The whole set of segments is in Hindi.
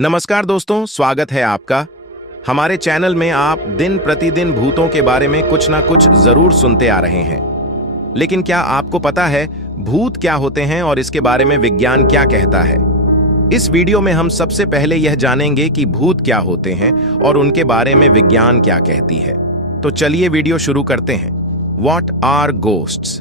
नमस्कार दोस्तों, स्वागत है आपका हमारे चैनल में। आप दिन प्रतिदिन भूतों के बारे में कुछ ना कुछ जरूर सुनते आ रहे हैं, लेकिन क्या आपको पता है भूत क्या होते हैं और इसके बारे में विज्ञान क्या कहता है? इस वीडियो में हम सबसे पहले यह जानेंगे कि भूत क्या होते हैं और उनके बारे में विज्ञान क्या कहती है। तो चलिए वीडियो शुरू करते हैं। What are ghosts?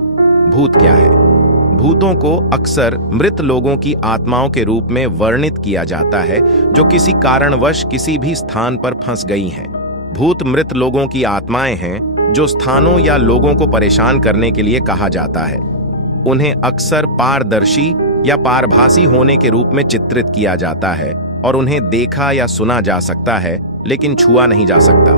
भूत क्या है? भूतों को अक्सर मृत लोगों की आत्माओं के रूप में वर्णित किया जाता है जो किसी कारणवश किसी भी स्थान पर फंस गई हैं। भूत मृत लोगों की आत्माएं हैं जो स्थानों या लोगों को परेशान करने के लिए कहा जाता है। उन्हें अक्सर पारदर्शी या पारभासी होने के रूप में चित्रित किया जाता है और उन्हें देखा या सुना जा सकता है, लेकिन छुआ नहीं जा सकता।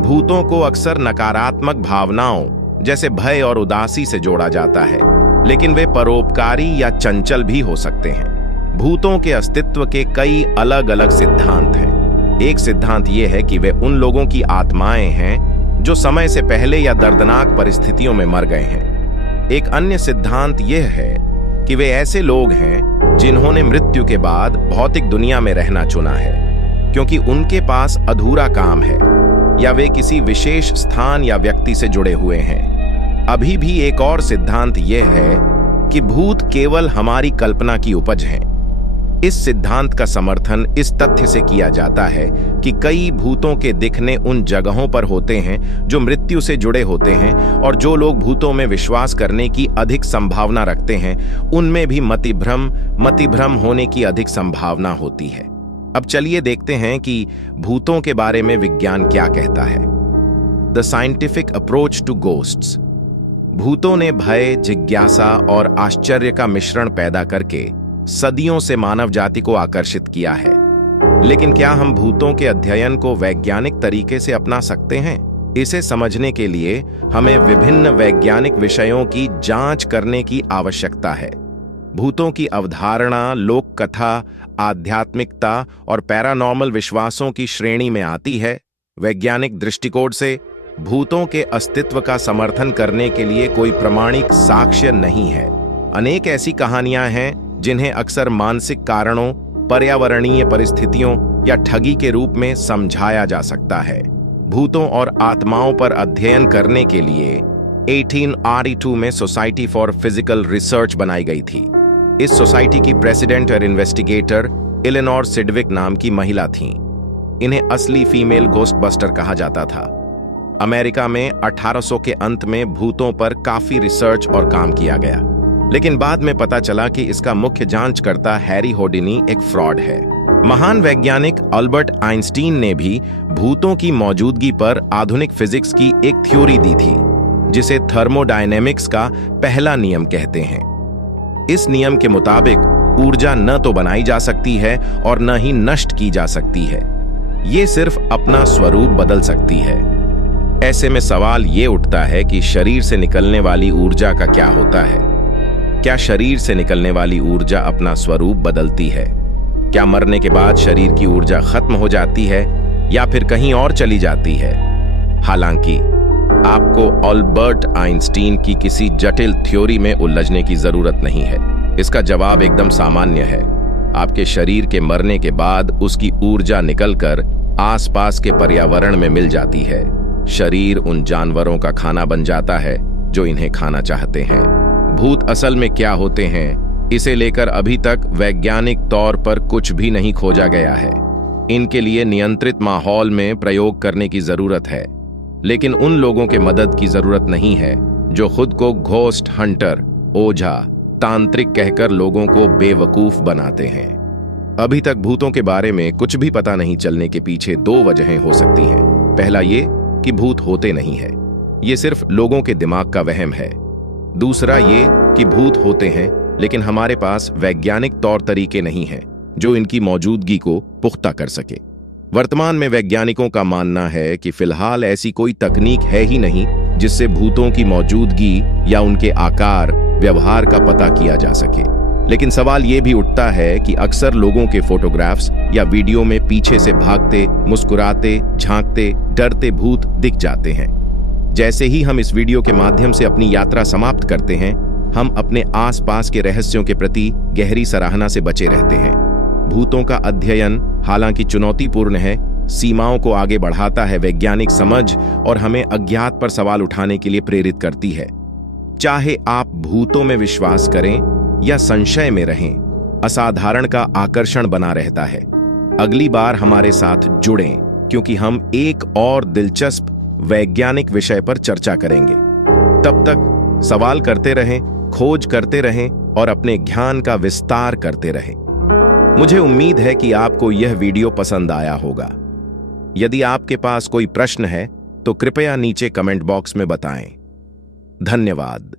भूतों को अक्सर नकारात्मक भावनाओं जैसे भय और उदासी से जोड़ा जाता है, लेकिन वे परोपकारी या चंचल भी हो सकते हैं। भूतों के अस्तित्व के कई अलग अलग सिद्धांत हैं। एक सिद्धांत यह है कि वे उन लोगों की आत्माएं हैं जो समय से पहले या दर्दनाक परिस्थितियों में मर गए हैं। एक अन्य सिद्धांत यह है कि वे ऐसे लोग हैं जिन्होंने मृत्यु के बाद भौतिक दुनिया में रहना चुना है क्योंकि उनके पास अधूरा काम है या वे किसी विशेष स्थान या व्यक्ति से जुड़े हुए हैं। अभी भी एक और सिद्धांत यह है कि भूत केवल हमारी कल्पना की उपज हैं। इस सिद्धांत का समर्थन इस तथ्य से किया जाता है कि कई भूतों के दिखने उन जगहों पर होते हैं जो मृत्यु से जुड़े होते हैं, और जो लोग भूतों में विश्वास करने की अधिक संभावना रखते हैं उनमें भी मतिभ्रम होने की अधिक संभावना होती है। अब चलिए देखते हैं कि भूतों के बारे में विज्ञान क्या कहता है। The scientific approach to ghosts. भूतों ने भय, जिज्ञासा और आश्चर्य का मिश्रण पैदा करके सदियों से मानव जाति को आकर्षित किया है। लेकिन क्या हम भूतों के अध्ययन को वैज्ञानिक तरीके से अपना सकते हैं? इसे समझने के लिए हमें विभिन्न वैज्ञानिक विषयों की जांच करने की आवश्यकता है। भूतों की अवधारणा लोक कथा, आध्यात्मिकता और पैरानॉर्मल विश्वासों की श्रेणी में आती है। वैज्ञानिक दृष्टिकोण से भूतों के अस्तित्व का समर्थन करने के लिए कोई प्रामाणिक साक्ष्य नहीं है। अनेक ऐसी कहानियां हैं जिन्हें अक्सर मानसिक कारणों, पर्यावरणीय परिस्थितियों या ठगी के रूप में समझाया जा सकता है। भूतों और आत्माओं पर अध्ययन करने के लिए 1882 में सोसाइटी फॉर फिजिकल रिसर्च बनाई गई थी। इस सोसाइटी की प्रेसिडेंट और इन्वेस्टिगेटर एलेनोर सिडविक नाम की महिला थीं। इन्हें असली फीमेल घोस्टबस्टर कहा जाता था। अमेरिका में 1800 के अंत में भूतों पर काफी रिसर्च और काम किया गया, लेकिन बाद में पता चला कि इसका मुख्य जांचकर्ता हैरी होडिनी एक फ्रॉड है। महान वैज्ञानिक अल्बर्ट आइंस्टीन ने भी भूतों की मौजूदगी पर आधुनिक फिजिक्स की एक थ्योरी दी थी, जिसे थर्मोडायनेमिक्स का पहला नियम कहते हैं। इस नियम के मुताबिक ऊर्जा न तो बनाई जा सकती है और न ही नष्ट की जा सकती है। ये सिर्फ अपना स्वरूप बदल सकती है। ऐसे में सवाल ये उठता है कि शरीर से निकलने वाली ऊर्जा का क्या होता है? क्या शरीर से निकलने वाली ऊर्जा अपना स्वरूप बदलती है? क्या मरने के बाद शरीर की ऊर्जा खत्म हो जाती है या फिर कहीं और चली जाती है? हालांकि आपको अल्बर्ट आइंस्टीन की किसी जटिल थ्योरी में उलझने की जरूरत नहीं है। इसका जवाब एकदम सामान्य है। आपके शरीर के मरने के बाद उसकी ऊर्जा निकलकर आसपास के पर्यावरण में मिल जाती है। शरीर उन जानवरों का खाना बन जाता है जो इन्हें खाना चाहते हैं। भूत असल में क्या होते हैं, इसे लेकर अभी तक वैज्ञानिक तौर पर कुछ भी नहीं खोजा गया है। इनके लिए नियंत्रित माहौल में प्रयोग करने की जरूरत है, लेकिन उन लोगों के मदद की जरूरत नहीं है जो खुद को घोस्ट हंटर, ओझा, तांत्रिक कहकर लोगों को बेवकूफ बनाते हैं। अभी तक भूतों के बारे में कुछ भी पता नहीं चलने के पीछे दो वजहें हो सकती हैं। पहला ये कि भूत होते नहीं है, ये सिर्फ लोगों के दिमाग का वहम है। दूसरा ये कि भूत होते हैं, लेकिन हमारे पास वैज्ञानिक तौर तरीके नहीं हैं जो इनकी मौजूदगी को पुख्ता कर सके। वर्तमान में वैज्ञानिकों का मानना है कि फिलहाल ऐसी कोई तकनीक है ही नहीं जिससे भूतों की मौजूदगी या उनके आकार, व्यवहार का पता किया जा सके। लेकिन सवाल ये भी उठता है कि अक्सर लोगों के फोटोग्राफ्स या वीडियो में पीछे से भागते, मुस्कुराते, झांकते, डरते भूत दिख जाते हैं। जैसे ही हम इस वीडियो के माध्यम से अपनी यात्रा समाप्त करते हैं, हम अपने आसपास के रहस्यों के प्रति गहरी सराहना से बचे रहते हैं। भूतों का अध्ययन हालांकि चुनौतीपूर्ण है, सीमाओं को आगे बढ़ाता है, वैज्ञानिक समझ और हमें अज्ञात पर सवाल उठाने के लिए प्रेरित करती है। चाहे आप भूतों में विश्वास करें या संशय में रहें, असाधारण का आकर्षण बना रहता है। अगली बार हमारे साथ जुड़ें, क्योंकि हम एक और दिलचस्प वैज्ञानिक विषय पर चर्चा करेंगे। तब तक सवाल करते रहें, खोज करते रहें और अपने ज्ञान का विस्तार करते रहें। मुझे उम्मीद है कि आपको यह वीडियो पसंद आया होगा। यदि आपके पास कोई प्रश्न है तो कृपया नीचे कमेंट बॉक्स में बताएं। धन्यवाद।